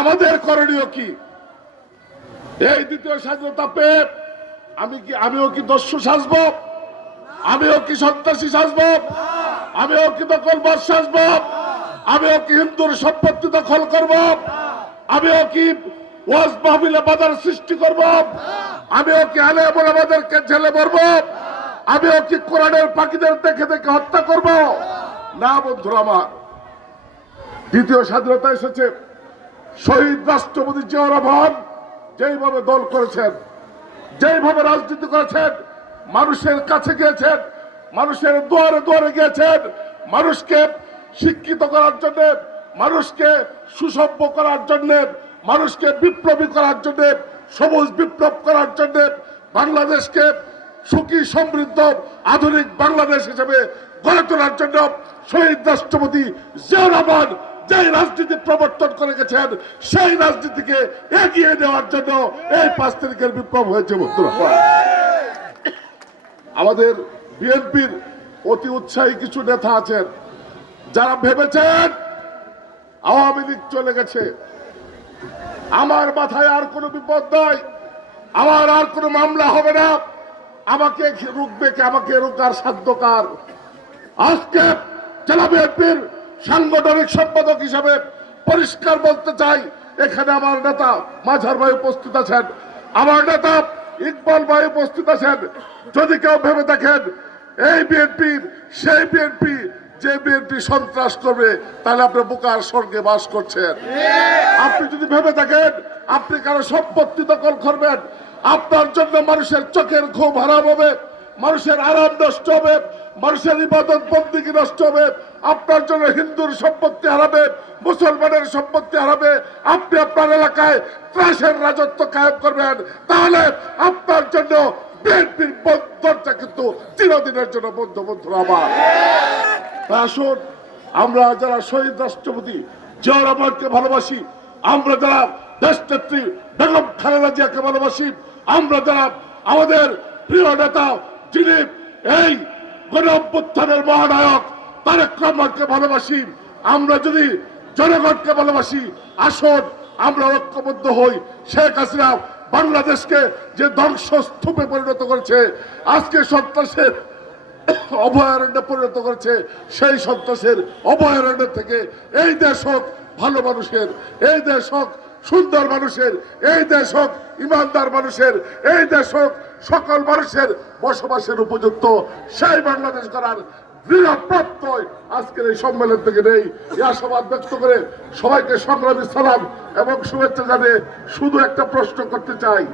আমাদের করণীয় কি? এই দ্বিতীয় স্বাধীনতা পেয়ে আমি কি আমিও কি দস্যু সাজব? আমিও কি সন্ত্রাসী সাজব? আমিও কি দখলবাদ সাজব? আমিও কি হিন্দুর সম্পত্তি দখল করব? আমিও কি ওয়াজ মাহফিলে বাধার সৃষ্টি করব? আমিও কি আলে আমাদেরকে ঝেলে মরব? আমিও কি কোরআনের পাখিদের দেখে দেখে হত্যা করব? না বন্ধুরা আমার, দ্বিতীয় স্বাধীনতা এসেছে। শহীদ রাষ্ট্রপতি জিয়া রহমান যেইভাবে দল করেছেন, যেইভাবে রাজনীতি করেছেন, মানুষের কাছে গিয়েছেন, মানুষের দুয়ারে দুয়ারে গিয়েছেন, মানুষকে শিক্ষিত করার জন্য, মানুষকে সুসভ্য করার জন্য, মানুষকে বিপ্লবী করার জন্য, সবুজ বিপ্লব করার জন্য, বাংলাদেশকে সুখী, সমৃদ্ধ, আধুনিক বাংলাদেশ হিসেবে গড়ে তোলার জন্য শহীদ রাষ্ট্রপতি জিয়া রহমান যে রাজনীতি প্রবর্তন করে গেছেন সেই রাজনীতিকে এগিয়ে নেওয়ার জন্য এই পাঁচ তারিখের বিপ্লব হয়েছে, বন্ধুরা। আমাদের বিএনপির অতি উৎসাহী কিছু নেতা আছেন, যারা ভেবেছেন আওয়ামী লীগ চলে গেছে। আমার মাথায় আর কোনো বিপদ নয় আমার আর কোনো মামলা হবে না। আমাকে রুখবে কে? আমাকে রুকার সাধ্যকার আজকে জেলা বিএনপির সাংগঠনিক সম্পাদক হিসাবে পরিষ্কার বলতে চাই, এখানে আমার নেতা মাঝার ভাই উপস্থিত আছেন। আমার নেতা ইকবাল ভাই উপস্থিত আছেন। যদি কেউ ভেবে দেখেন, এই বিএনপির সেই বিএনপি, যে বিএনপি সন্ত্রাস করবে, তাহলে আপনি বোকার স্বর্গে বাস করছেন। আপনি যদি ভেবে থাকেন আপনি কারও সম্পত্তি দখল করবেন, আপনার জন্য মানুষের চোখের ঘুম হারাম হবে, মানুষের আরাম নষ্ট হবে। মানুষের ইবাদত বন্দিগি নষ্ট হবে, আপনার জন্য হিন্দুর সম্পত্তি হারাবে, মুসলমানের সম্পত্তি হারাবে, আপনি আপনার এলাকায় ত্রাসের রাজত্ব কায়েম করবেন, তাহলে আপনার জন্য বিএনপির দরজা কিন্তু চিরদিনের জন্য বন্ধু বন্ধুরা আমার। আসুন, আমরা যারা শহীদ রাষ্ট্রপতি জিয়া রহমানকে ভালোবাসি, আমরা যারা দেশনেত্রী বেগম খালেদা জিয়াকে ভালোবাসি, আমরা যারা আমাদের প্রিয় নেতা যিনি এই গণ অভ্যুত্থানের মহানায়ক তারেক রহমানকে ভালোবাসি, আমরা যদি জনগণকে ভালোবাসি, আসুন আমরা ঐক্যবদ্ধ হই। শেখ হাসিনা বাংলাদেশকে যে ধ্বংস ধ্বংসস্তূপে পরিণত করেছে, আজকে সন্ত্রাসের অভয়ারণ্যে পরিণত করেছে, সেই সন্ত্রাসের অভয়ারণ্য থেকে এই দেশ হোক ভালো মানুষের, এই দেশ হোক সুন্দর মানুষের, এই দেশ হোক, ইমানদার মানুষের, এই দেশ হোক, সকল মানুষের বসবাসের উপযুক্ত, সেই বাংলাদেশ করার আজকের এই সম্মেলন থেকে নেই। আশাবাদ ব্যক্ত করে সবাইকে সংগ্রামী সালাম এবং শুভেচ্ছা জানিয়ে শুধু একটা প্রশ্ন করতে চাই।